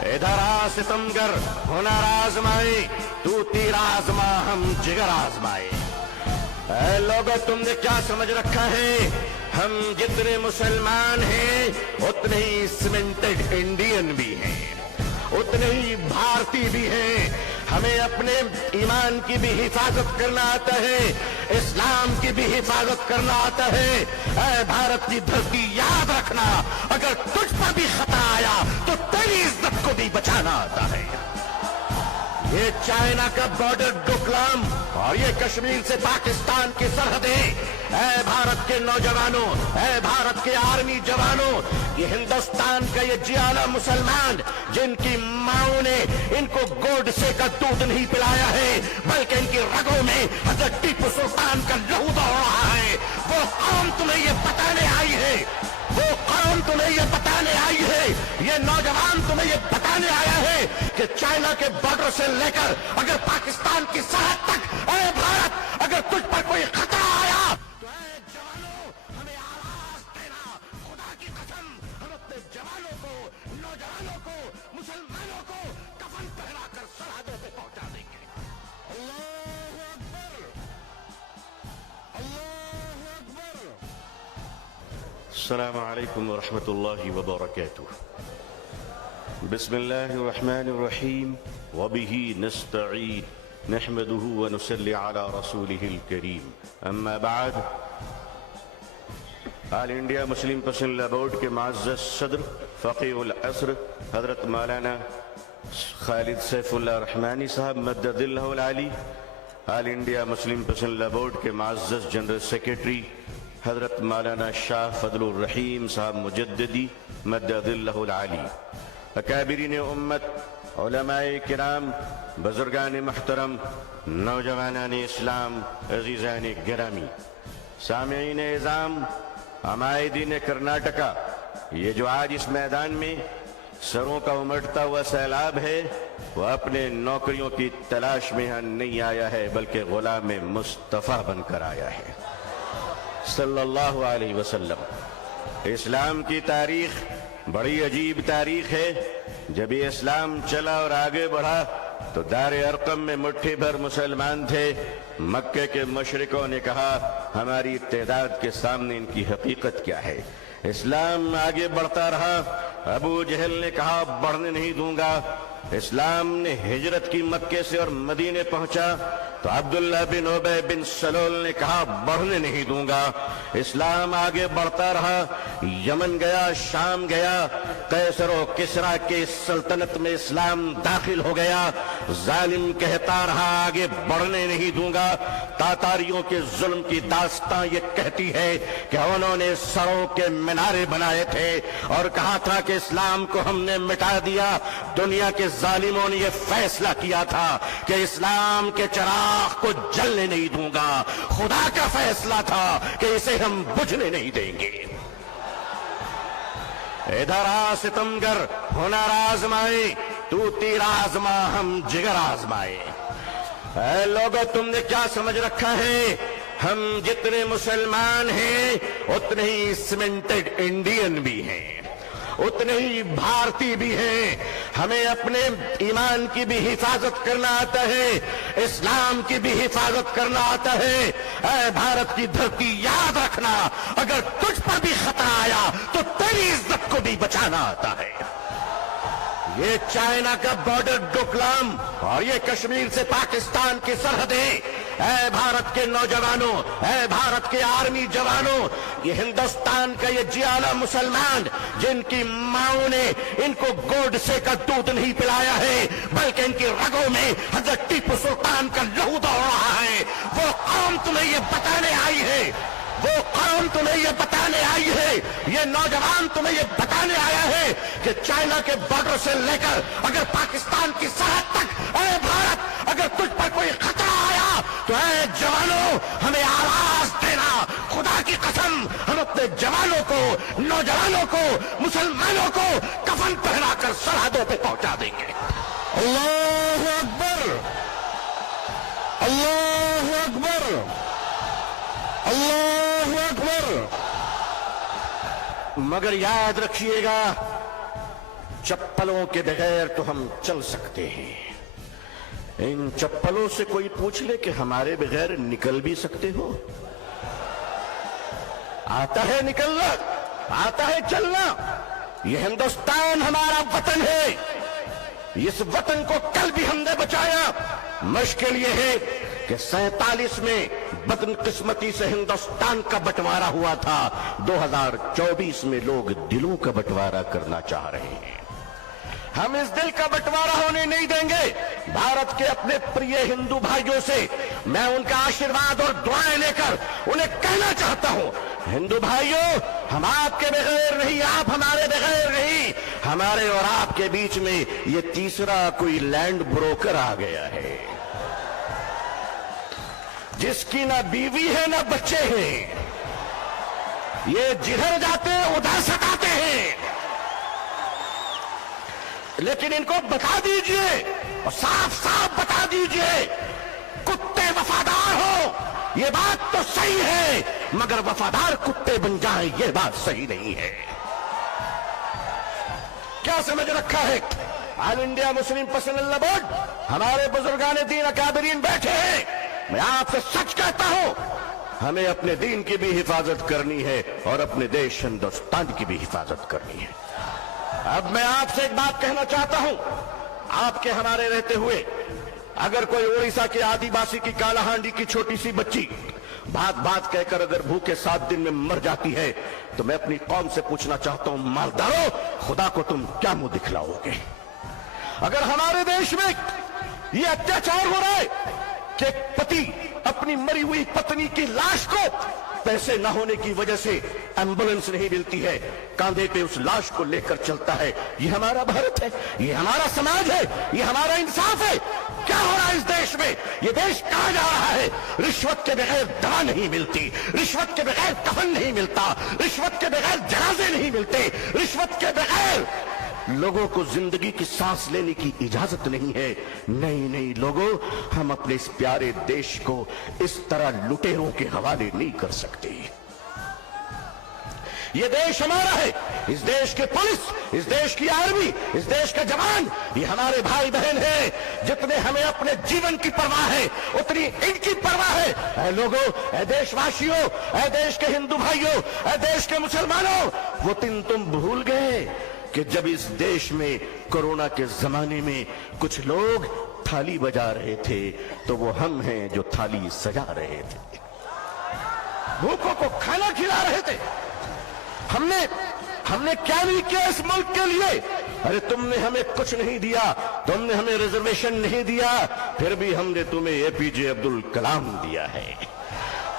ادھر آ ستمگر ہنر آزمائے تو تیر آزما ہم جگر آزمائے. اے لوگوں تم نے کیا سمجھ رکھا ہے؟ ہم جتنے مسلمان ہیں اتنے ہی سیمنٹڈ انڈین بھی ہیں، اتنے ہی بھارتی بھی ہیں. ہمیں اپنے ایمان کی بھی حفاظت کرنا آتا ہے، اسلام کی بھی حفاظت کرنا آتا ہے. اے بھارت کی دھرتی یاد رکھنا، اگر تجھ پر بھی خطا آیا تو تیری عزت کو بھی بچانا آتا ہے. یہ چائنا کا بارڈر ڈوکلام اور یہ کشمیر سے پاکستان کی سرحدیں، اے بھارت کے نوجوانوں، اے بھارت کے آرمی جوانوں، یہ ہندوستان کا یہ جیانا مسلمان جن کی ماؤں نے ان کو گوڈسے کا دودھ نہیں پلایا ہے بلکہ ان کی رگوں میں حضرت ٹیپو سلطان کا لہو دوڑ رہا ہے، وہ قوم تمہیں یہ بتانے آئی ہے، وہ قوم تمہیں یہ بتانے آئی ہے، یہ نوجوان تمہیں یہ بتانے آیا ہے کہ چائنا کے بارڈر سے لے کر اگر پاکستان کی سرحد تک، اے بھارت اگر تجھ پر کوئی خطرہ آیا تو اے جوانوں ہمیں آواز دینا. خدا کی قسم ہم اپنے جوانوں کو، نوجوانوں کو، مسلمانوں کو کفن پہنا کر سرحدوں پہ پہنچا دیں گے. اللہ اکبر، اللہ اکبر. السلام علیکم ورحمۃ اللہ وبرکاتہ. بسم اللہ الرحمن الرحیم وبہ نستعین نحمده ونصلی علی رسولہ الکریم. اما بعد، آل انڈیا مسلم پسند بورڈ کے معزز صدر فقیہ العصر حضرت مولانا خالد سیف اللہ رحمانی صاحب مدد اللہ العلی، آل انڈیا مسلم پسند بورڈ کے معزز جنرل سیکریٹری حضرت مولانا شاہ فضل الرحیم صاحب مجددی مدد اللہ العلی، اکابرین امت، علماء کرام، بزرگان محترم، نوجوانان اسلام، عزیزان گرامی، سامعین اعظام، عمائدین کرناٹکا، یہ جو آج اس میدان میں سروں کا امٹتا ہوا سیلاب ہے وہ اپنے نوکریوں کی تلاش میں نہیں آیا ہے بلکہ غلام مصطفیٰ بن کر آیا ہے صلی اللہ علیہ وسلم. اسلام کی تاریخ بڑی عجیب تاریخ ہے. جب یہ اسلام چلا اور آگے بڑھا تو دار ارقم میں مٹھی بھر مسلمان تھے. مکے کے مشرکوں نے کہا ہماری تعداد کے سامنے ان کی حقیقت کیا ہے. اسلام آگے بڑھتا رہا. ابو جہل نے کہا بڑھنے نہیں دوں گا. اسلام نے ہجرت کی مکے سے اور مدینے پہنچا تو عبداللہ بن ابی بن سلول نے کہا بڑھنے نہیں دوں گا. اسلام آگے بڑھتا رہا. یمن گیا، شام گیا، قیصر و کسریٰ کے سلطنت میں اسلام داخل ہو گیا. ظالم کہتا رہا آگے بڑھنے نہیں دوں گا. تاتاریوں کے ظلم کی داستان یہ کہتی ہے کہ انہوں نے سروں کے مینارے بنائے تھے اور کہا تھا کہ اسلام کو ہم نے مٹا دیا. دنیا کے ظالموں نے یہ فیصلہ کیا تھا کہ اسلام کے چراغ کو جلنے نہیں دوں گا. خدا کا فیصلہ تھا کہ اسے ہم بجھنے نہیں دیں گے. ادھر آ ستمگر ہنر آزمائے تو تیر آزما ہم جگر آزمائے. اے لوگوں تم نے کیا سمجھ رکھا ہے؟ ہم جتنے مسلمان ہیں اتنے ہی سیمنٹڈ انڈین بھی ہیں، اتنے ہی بھارتی بھی ہیں. ہمیں اپنے ایمان کی بھی حفاظت کرنا آتا ہے، اسلام کی بھی حفاظت کرنا آتا ہے. اے بھارت کی دھرتی یاد رکھنا، اگر تجھ پر بھی خطرہ آیا تو تیری عزت کو بھی بچانا آتا ہے. یہ چائنا کا بارڈر ڈوکلام اور یہ کشمیر سے پاکستان کی سرحدیں، اے بھارت کے نوجوانوں، اے بھارت کے آرمی جوانوں، یہ ہندوستان کا یہ جیانا مسلمان جن کی ماؤں نے ان کو گوڈسے کا دودھ نہیں پلایا ہے بلکہ ان کی رگوں میں حضرت ٹیپو سلطان کا لہو دوڑ رہا ہے، وہ قوم تمہیں یہ بتانے آئی ہے، وہ قوم تمہیں یہ بتانے آئی ہے، یہ نوجوان تمہیں یہ بتانے آیا ہے کہ چائنا کے بارڈر سے لے کر اگر پاکستان کی سرحد تک، اے بھارت اگر تجھ پر کوئی خطرہ آیا تو اے جوانوں ہمیں آواز دینا. خدا کی قسم ہم اپنے جوانوں کو، نوجوانوں کو، مسلمانوں کو کفن پہنا کر سرحدوں پہ پہنچا دیں گے. اللہ اکبر، اللہ اکبر، اللہ اکبر. مگر یاد رکھیے گا चप्पलों के बगैर तो हम चल सकते हैं, इन चप्पलों से कोई पूछ ले कि हमारे बगैर निकल भी सकते हो? आता है निकलना, आता है चलना। ये हिंदुस्तान हमारा वतन है, इस वतन को कल भी हमने बचाया। मुश्किल ये है कि 47 में बदकिस्मती से हिंदुस्तान का बंटवारा हुआ था, 2024 में लोग दिलों का बंटवारा करना चाह रहे हैं। हम इस दिल का बंटवारा होने नहीं देंगे। भारत के अपने प्रिय हिंदू भाइयों से मैं उनका आशीर्वाद और दुआएं लेकर उन्हें कहना चाहता हूं, हिंदू भाइयों, हम आपके बगैर नहीं, आप हमारे बगैर नहीं। हमारे और आपके बीच में ये तीसरा कोई लैंड ब्रोकर आ गया है, जिसकी ना बीवी है ना बच्चे हैं। ये जिधर जाते हैं उधर सताते हैं। लेकिन इनको बता दीजिए और साफ साफ बता दीजिए, कुत्ते वफादार हो ये बात तो सही है, मगर वफादार कुत्ते बन जाएं ये बात सही नहीं है। क्या समझ रखा है? All India Muslim personal board, हमारे बुजुर्गान दीन अकाबरीन बैठे हैं। मैं आपसे सच कहता हूं, हमें अपने दीन की भी हिफाजत करनी है और अपने देश हिंदुस्तान की भी हिफाजत करनी है। अब मैं आपसे एक बात कहना चाहता हूं, आपके हमारे रहते हुए अगर कोई उड़ीसा के आदिवासी की कालाहांडी की छोटी सी बच्ची बात बात कहकर अगर भूखे 7 दिन में मर जाती है, तो मैं अपनी कौम से पूछना चाहता हूं, मालदारों, खुदा को तुम क्या मुंह दिखलाओगे? अगर हमारे देश में ये अत्याचार हो रहा है कि एक पति अपनी मरी हुई पत्नी की लाश को पैसे न होने की वजह से एम्बुलेंस नहीं मिलती है, कांधे पे उस लाश को लेकर चलता है, ये हमारा भारत है, ये हमारा समाज है, ये हमारा इंसाफ है। क्या हो रहा है इस देश में? ये देश कहां जा रहा है? रिश्वत के बगैर दवा नहीं मिलती, रिश्वत के बगैर कफन नहीं मिलता, रिश्वत के बगैर जनाजे नहीं मिलते, रिश्वत के बगैर लोगों को जिंदगी की सांस लेने की इजाजत नहीं है। नहीं नहीं लोगों, हम अपने इस प्यारे देश को इस तरह लुटेरों के हवाले नहीं कर सकते। ये देश हमारा है, इस देश के पुलिस, इस देश की आर्मी, इस देश के जवान, ये हमारे भाई बहन हैं। जितने हमें अपने जीवन की परवाह है, उतनी इनकी परवाह है। ऐ लोगों, ऐ देशवासियों, ऐ देश के हिंदू भाइयों, ऐ देश के मुसलमानों, वो दिन तुम भूल गए कि जब इस देश में कोरोना के जमाने में कुछ लोग थाली बजा रहे थे, तो वो हम हैं जो थाली सजा रहे थे, भूखों को खाना खिला रहे थे। हमने क्या नहीं किया इस मुल्क के लिए? अरे तुमने हमें कुछ नहीं दिया, तुमने हमें रिजर्वेशन नहीं दिया, फिर भी हमने तुम्हें एपीजे अब्दुल कलाम दिया है।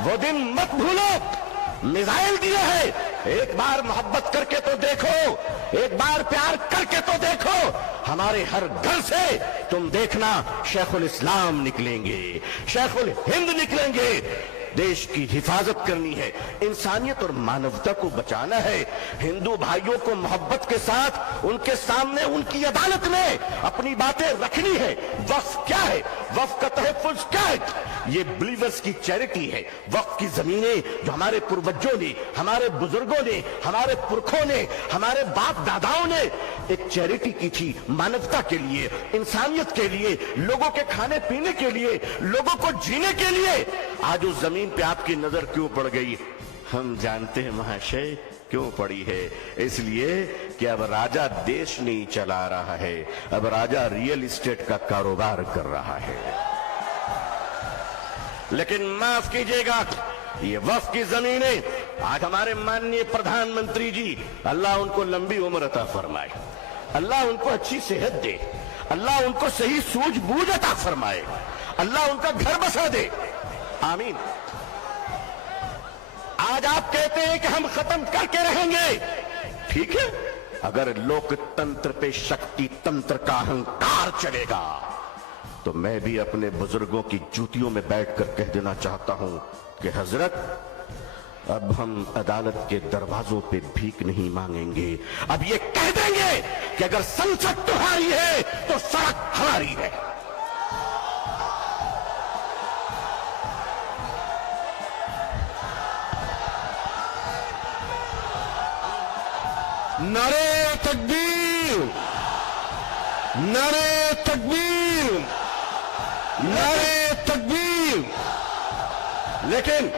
वो दिन मत भूलो, मिसाइल दिया है, एक बार मोहब्बत करके तो देखो, एक बार प्यार करके तो देखो। हमारे हर घर से तुम देखना शेखुल इस्लाम निकलेंगे, शेखुल हिंद निकलेंगे। देश की हिफाजत करनी है, इंसानियत और मानवता को बचाना है। हिंदू भाइयों को मोहब्बत के साथ उनके सामने उनकी अदालत में अपनी बातें रखनी है। वक्फ क्या है? वक्फ का तहफ़्फ़ुज़ क्या है? ये बिलीवर्स की चैरिटी है। वक्फ की जमीनें जो हमारे पूर्वजों ने, हमारे बुजुर्गों ने, हमारे पुरखों ने, हमारे बाप दादाओं ने एक चैरिटी की थी, मानवता के लिए, इंसानियत के लिए, लोगों के खाने पीने के लिए, लोगों को जीने के लिए। आज उस जमीन पे आपकी नजर क्यों पड़ गई? हम जानते हैं महाशय क्यों पड़ी है। इसलिए कि अब राजा देश नहीं चला रहा है, अब राजा रियल एस्टेट का कारोबार कर रहा है। लेकिन माफ कीजिएगा, ये वक्फ की जमीनें आज हमारे माननीय प्रधानमंत्री जी, अल्लाह उनको लंबी उम्र अता फरमाए, अल्लाह उनको अच्छी सेहत दे, अल्लाह उनको सही सूझबूझ अता फरमाए, अल्लाह उनका घर बसा दे, आमीन। आज आप कहते हैं कि हम खत्म करके रहेंगे, ठीक है। अगर लोकतंत्र पे शक्ति तंत्र का अहंकार चलेगा, तो मैं भी अपने बुजुर्गों की जूतियों में बैठकर कह देना चाहता हूं कि हजरत, अब हम अदालत के दरवाजों पे भीख नहीं मांगेंगे। अब ये कह देंगे कि अगर संसद तुम्हारी है तो सड़क हमारी है। नारे तकबीर, नारे तकबीर, नारे तकबीर। लेकिन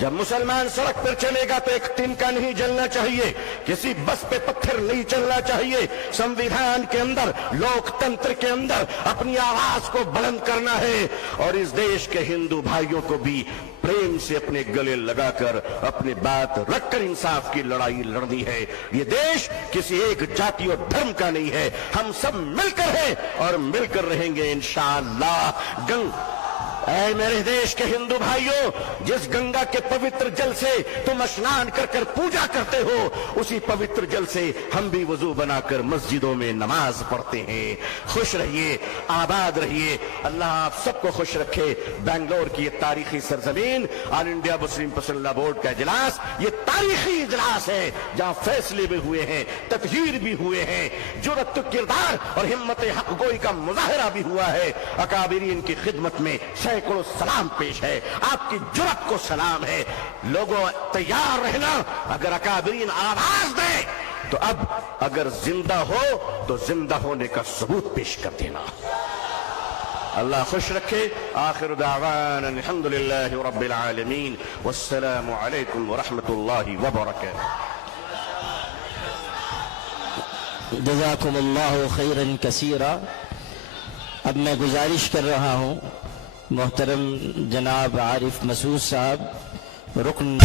जब मुसलमान सड़क पर चलेगा तो एक तिनका नहीं जलना चाहिए, किसी बस पे पत्थर नहीं चलना चाहिए। संविधान के अंदर, लोकतंत्र के अंदर अपनी आवाज को बुलंद करना है और इस देश के हिंदू भाइयों को भी प्रेम से अपने गले लगाकर अपनी बात रखकर इंसाफ की लड़ाई लड़नी है। ये देश किसी एक जाति और धर्म का नहीं है, हम सब मिलकर हैं और मिलकर रहेंगे इंशाअल्लाह। ऐ मेरे देश के हिंदू भाइयों, जिस गंगा के पवित्र जल से तुम स्नान कर कर पूजा करते हो, उसी पवित्र जल से हम भी वजू बनाकर मस्जिदों में नमाज पढ़ते हैं। खुश रहिए, आबाद रहिए, अल्लाह आप सबको खुश रखे। बेंगलोर की ये तारीखी सरजमीन, ऑल इंडिया मुस्लिम पसंदीदा बोर्ड का इजलास, ये तारीखी इजलास है जहां फैसले भी हुए हैं, तकहीर भी हुए हैं, जुर्रत किरदार और हिम्मत हक गोई का मुजाहरा भी हुआ है। अकाबिरीन की खिदमत में सैकड़ों सलाम पेश है, आपकी जुर्रत को सलाम है। लोगों तैयार रहना, अगर अकाबिरीन आवाज दे तो अब अगर जिंदा हो तो जिंदा होने का सबूत पेश कर देना। अल्लाह खुश रखे। आखिर दावाना अल्हम्दुलिल्लाहि रब्बिल आलमीन, वस्सलामु अलैकुम व रहमतुल्लाहि व बरकातुहू। जज़ाकुमुल्लाहु खैरन कसीरा। अब मैं गुजारिश कर रहा हूँ मोहतरम जनाब आरिफ मसूद साहब रुकन